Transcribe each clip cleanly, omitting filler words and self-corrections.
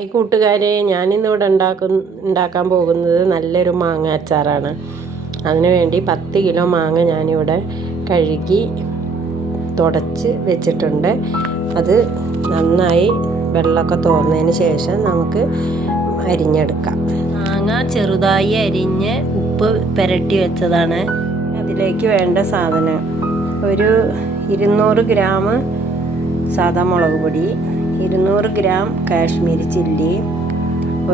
ഈ കൂട്ടുകാരെ, ഞാനിന്നിവിടെ ഉണ്ടാക്കാൻ പോകുന്നത് നല്ലൊരു മാങ്ങ അച്ചാറാണ്. അതിനുവേണ്ടി 10 കിലോ മാങ്ങ ഞാനിവിടെ കഴുകി തുടച്ച് വെച്ചിട്ടുണ്ട്. അത് നന്നായി വെള്ളമൊക്കെ തോർന്നതിന് ശേഷം നമുക്ക് അരിഞ്ഞെടുക്കാം. മാങ്ങ ചെറുതായി അരിഞ്ഞ് ഉപ്പ് പുരട്ടി വെച്ചതാണ്. അതിലേക്ക് വേണ്ട സാധനം ഒരു 200 ഗ്രാം സാദാ മുളക് പൊടി, 200 ഗ്രാം കാശ്മീരി ചില്ലി,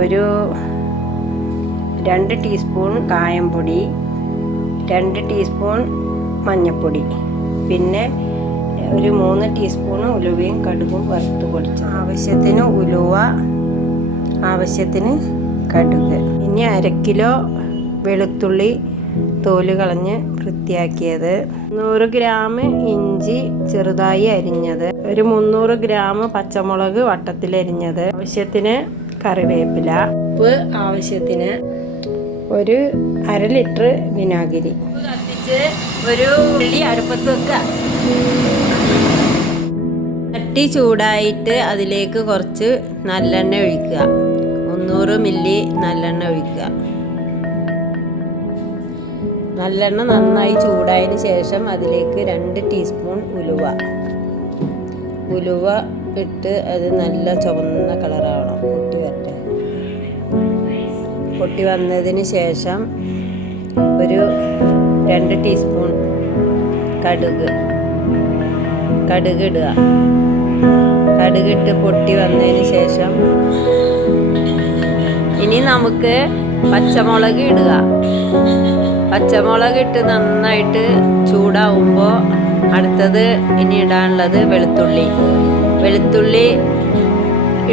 ഒരു 2 ടീസ്പൂൺ കായംപൊടി, 2 ടീസ്പൂൺ മഞ്ഞൾപ്പൊടി, പിന്നെ ഒരു 3 ടീസ്പൂൺ ഉലുവയും കടുകും വറുത്ത് പൊടിച്ച, ആവശ്യത്തിന് ഉലുവ, ആവശ്യത്തിന് കടുക്. ഇനി 1/2 കിലോ വെളുത്തുള്ളി തോല് കളഞ്ഞ് വൃത്തിയാക്കിയത്, 100 ഗ്രാം ഇഞ്ചി ചെറുതായി അരിഞ്ഞത്, ഒരു 300 ഗ്രാം പച്ചമുളക് വട്ടത്തിലരിഞ്ഞത്, ആവശ്യത്തിന് കറിവേപ്പില, ഉപ്പ് ആവശ്യത്തിന്, ഒരു 1/2 ലിറ്റർ വിനാഗിരി. കത്തിച്ച് ഒരു ഉള്ളി അടുപ്പത്ത് വെക്കുക. ചട്ടി ചൂടായിട്ട് അതിലേക്ക് കുറച്ച് നല്ലെണ്ണ ഒഴിക്കുക. 300 മില്ലി നല്ലെണ്ണ ഒഴിക്കുക. നല്ലെണ്ണ നന്നായി ചൂടായതിന് ശേഷം അതിലേക്ക് 2 ടീസ്പൂൺ ഉലുവ ഇട്ട് അത് നല്ല ചുവന്ന കളറാവണം. പൊട്ടി വരട്ടെ. പൊട്ടി വന്നതിന് ശേഷം ഒരു 2 ടീസ്പൂൺ കടുക് ഇടുക. കടുകിട്ട് പൊട്ടി വന്നതിന് ശേഷം ഇനി നമുക്ക് പച്ചമുളക് ഇടുക. പച്ചമുളക് ഇട്ട് നന്നായിട്ട് ചൂടാവുമ്പോൾ അടുത്തത് ഇനി ഇടാനുള്ളത് വെളുത്തുള്ളി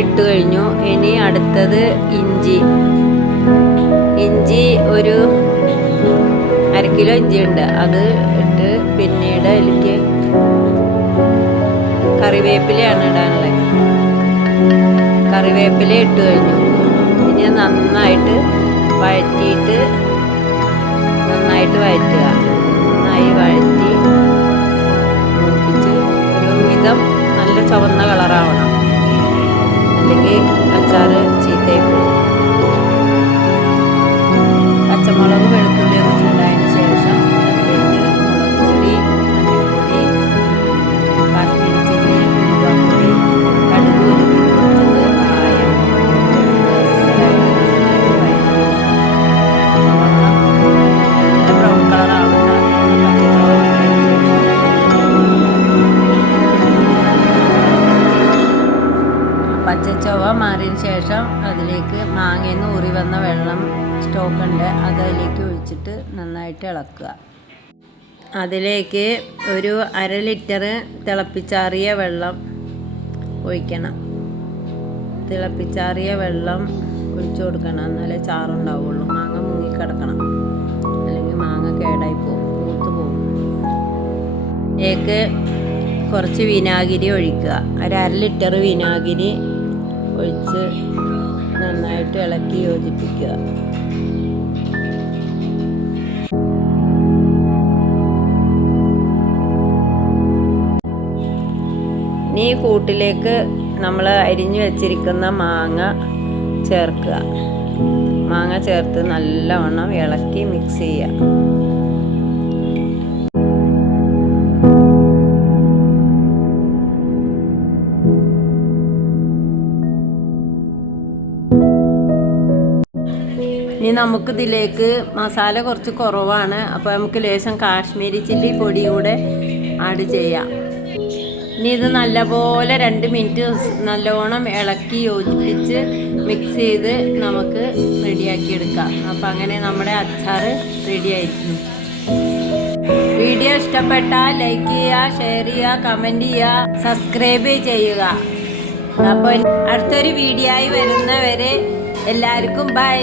ഇട്ട് കഴിഞ്ഞു. ഇനി അടുത്തത് ഇഞ്ചി ഒരു 1/2 കിലോ ഇഞ്ചി ഉണ്ട്, അത് ഇട്ട് പിന്നീട് അതിലേക്ക് കറിവേപ്പിലയാണ് ഇടാനുള്ളത്. കറിവേപ്പില ഇട്ട് കഴിഞ്ഞു. ഇനി നന്നായിട്ട് വഴറ്റുക. നന്നായി വഴറ്റി മൂപ്പിച്ച് ഒരു വിധം നല്ല ചുവന്ന കളറാവണം, അല്ലെങ്കിൽ അച്ചാറ് ചീത്തയായി പോകും. പച്ചമുളക് വെളുത്തുള്ളിയൊക്കെ ചൂടായതിന് ശേഷം അതിലേക്ക് മുളക് പൊടി, മഞ്ഞൾപ്പൊടി, കാശ്മീരി ചില്ലി, ഉലുവപ്പൊടി, കടുക്, ഉലുവ, കായം, ബ്രൗൺ കളറാവുന്ന പച്ചച്ചൊവ മാറിയതിന് ശേഷം അതിലേക്ക് മാങ്ങയിൽ നിന്ന് ഊറി വന്ന വെള്ളം സ്റ്റോക്ക് ഉണ്ട്, അത് അതിലേക്ക് ഒഴിച്ചിട്ട് നന്നായിട്ട് ഇളക്കുക. അതിലേക്ക് ഒരു 1/2 ലിറ്റർ തിളപ്പിച്ചാറിയ വെള്ളം ഒഴിക്കണം. തിളപ്പിച്ചാറിയ വെള്ളം ഒഴിച്ചു കൊടുക്കണം, എന്നാലേ ചാറുണ്ടാവുള്ളൂ. മാങ്ങ മുങ്ങിക്കിടക്കണം, അല്ലെങ്കിൽ മാങ്ങ കേടായി പോകും, പൂത്ത് പോകും. ഇതിലേക്ക് കുറച്ച് വിനാഗിരി ഒഴിക്കുക. ഒരു 1/2 ലിറ്റർ വിനാഗിരി ഒഴിച്ച് നന്നായിട്ട് ഇളക്കി യോജിപ്പിക്കുക. ഇനി ഈ കൂട്ടിലേക്ക് നമ്മൾ അരിഞ്ഞു വെച്ചിരിക്കുന്ന മാങ്ങ ചേർക്കുക. മാങ്ങ ചേർത്ത് നല്ലവണ്ണം ഇളക്കി മിക്സ് ചെയ്യുക. ഇനി നമുക്കിതിലേക്ക് മസാല കുറച്ച് കുറവാണ്, അപ്പോൾ നമുക്ക് ലേശം കാശ്മീരി ചില്ലി പൊടി കൂടെ ആഡ് ചെയ്യാം. ഇനി ഇത് നല്ലപോലെ 2 മിനിറ്റ് നല്ലോണം ഇളക്കി യോജിപ്പിച്ച് മിക്സ് ചെയ്ത് നമുക്ക് റെഡിയാക്കി എടുക്കാം. അപ്പോൾ അങ്ങനെ നമ്മുടെ അച്ചാർ റെഡി ആയിരിക്കും. വീഡിയോ ഇഷ്ടപ്പെട്ടാൽ ലൈക്ക് ചെയ്യുക, ഷെയർ ചെയ്യുക, കമൻറ്റ് ചെയ്യുക, സബ്സ്ക്രൈബ് ചെയ്യുക. അപ്പോൾ അടുത്തൊരു വീഡിയോ ആയി വരുന്നവരെ എല്ലാവർക്കും ബൈ.